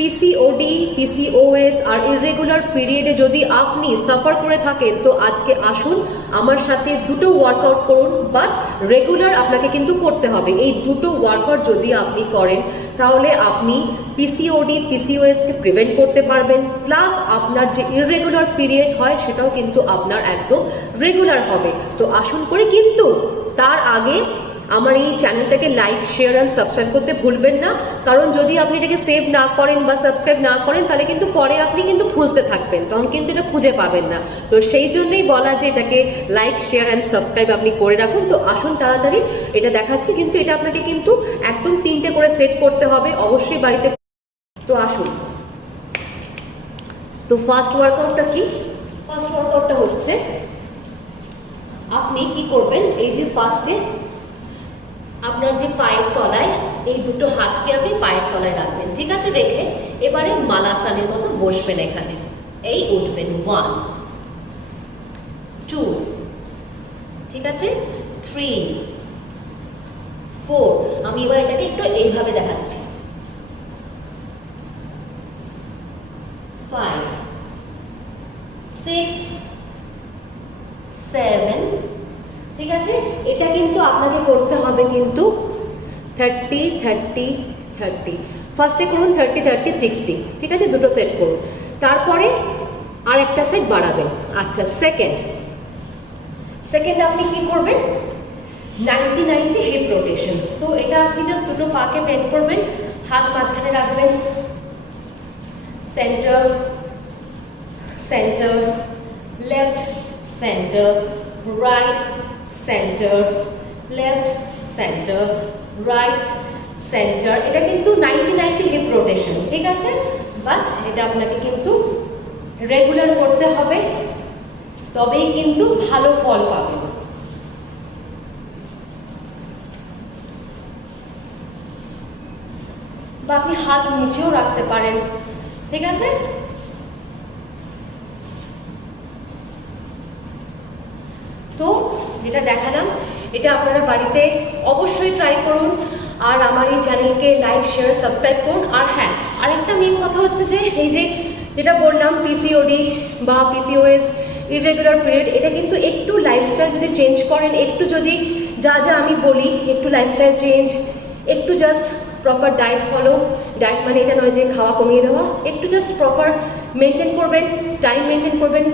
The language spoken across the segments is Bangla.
পিসিওডি, পিসিওএস আর ইররেগুলার পিরিয়ডে যদি আপনি সাফার করে থাকেন তো আজকে আসুন আমার সাথে দুটো ওয়ার্কআউট করুন, বাট রেগুলার আপনাকে কিন্তু করতে হবে। এই দুটো ওয়ার্কআউট যদি আপনি করেন তাহলে আপনি পিসিওডি, পিসিওএসকে প্রিভেন্ট করতে পারবেন, প্লাস আপনার যে ইররেগুলার পিরিয়ড হয় সেটাও কিন্তু আপনার একদম রেগুলার হবে। তো আসুন করে, কিন্তু তার আগে আমার এই চ্যানেলটাকে লাইক, শেয়ার অ্যান্ড সাবস্ক্রাইব করতে ভুলবেন না, কারণ যদি আপনি এটাকে সেভ না করেন বা সাবস্ক্রাইব না করেন তাহলে কিন্তু পরে আপনি কিন্তু খুঁজতে থাকবেন, কারণ কিন্তু এটা খুঁজে পাবেন না। তো সেই জন্যই বলা যে এটাকে লাইক, শেয়ার অ্যান্ড সাবস্ক্রাইব আপনি করে রাখুন। তো আসুন তাড়াতাড়ি, এটা দেখাচ্ছি, কিন্তু এটা আপনাকে কিন্তু একদম 3টে করে সেট করতে হবে অবশ্যই বাড়িতে। তো আসুন, তো ফার্স্ট ওয়ার্কআউটটা কি? ফার্স্ট ওয়ার্কআউটটা হচ্ছে আপনি কি করবেন, এই যে ফার্স্টে আপনার যে পায়ের তলায় এই দুটো হাতকে আপনি পায়ের তলায় রাখবেন, ঠিক আছে? রেখে এবারে মালাসানের মতো বসবেন, এখানে এই উঠবেন 1 2, ঠিক আছে, 3 4। আমি এবার এটাকে একটু এইভাবে দেখাচ্ছি, 5 6 7, ঠিক আছে? এটা কিন্তু আপনাকে করতে হবে কিন্তু 30 30 30। ফার্স্টে করুন 30 30 60, ঠিক আছে? দুটো সেট করুন, তারপরে আর একটা সেট বাড়াবেন। আচ্ছা, সেকেন্ড আপনি কি করবেন? 90 90 হিপ রোটেশনস। তো এটা আপনি জাস্ট দুটো পাকে বেন্ড করবেন, হাত মাঝখানে রাখবেন, centre centre, left centre, right centre, left centre, right centre. এটা কিন্তু 90 90 হিপ রোটেশন, ঠিক আছে? বাট এটা আপনাকে কিন্তু রেগুলার করতে হবে, তবেই কিন্তু ভালো ফল পাবেন। বা আপনি হাত নিচেও রাখতে পারেন, ঠিক আছে? তো যেটা দেখালাম এটা আপনারা বাড়িতে অবশ্যই ট্রাই করুন, আর আমার এই চ্যানেলকে লাইক, শেয়ার, সাবস্ক্রাইব করুন। আর হ্যাঁ, আরেকটা মেন কথা হচ্ছে যে এই যে যেটা বললাম পিসিওডি বা পিসিওএস, ইররেগুলার পিরিয়ড, এটা কিন্তু একটু লাইফস্টাইল যদি চেঞ্জ করেন, একটু যদি যা যা আমি বলি, একটু লাইফস্টাইল চেঞ্জ, একটু just proper diet follow, diet মানে এটা নয় যে খাওয়া কমিয়ে দেওয়া, একটু জাস্ট প্রপার মেনটেন করবেন, টাইম মেনটেন করবেন,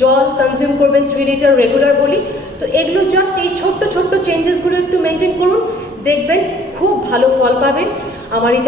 জল কনজিউম করবেন 3 লিটার রেগুলার বলি। তো এগুলো জাস্ট এই ছোট্ট ছোট্ট চেঞ্জেসগুলো একটু মেনটেন করুন, দেখবেন খুব ভালো ফল পাবেন। আমার এই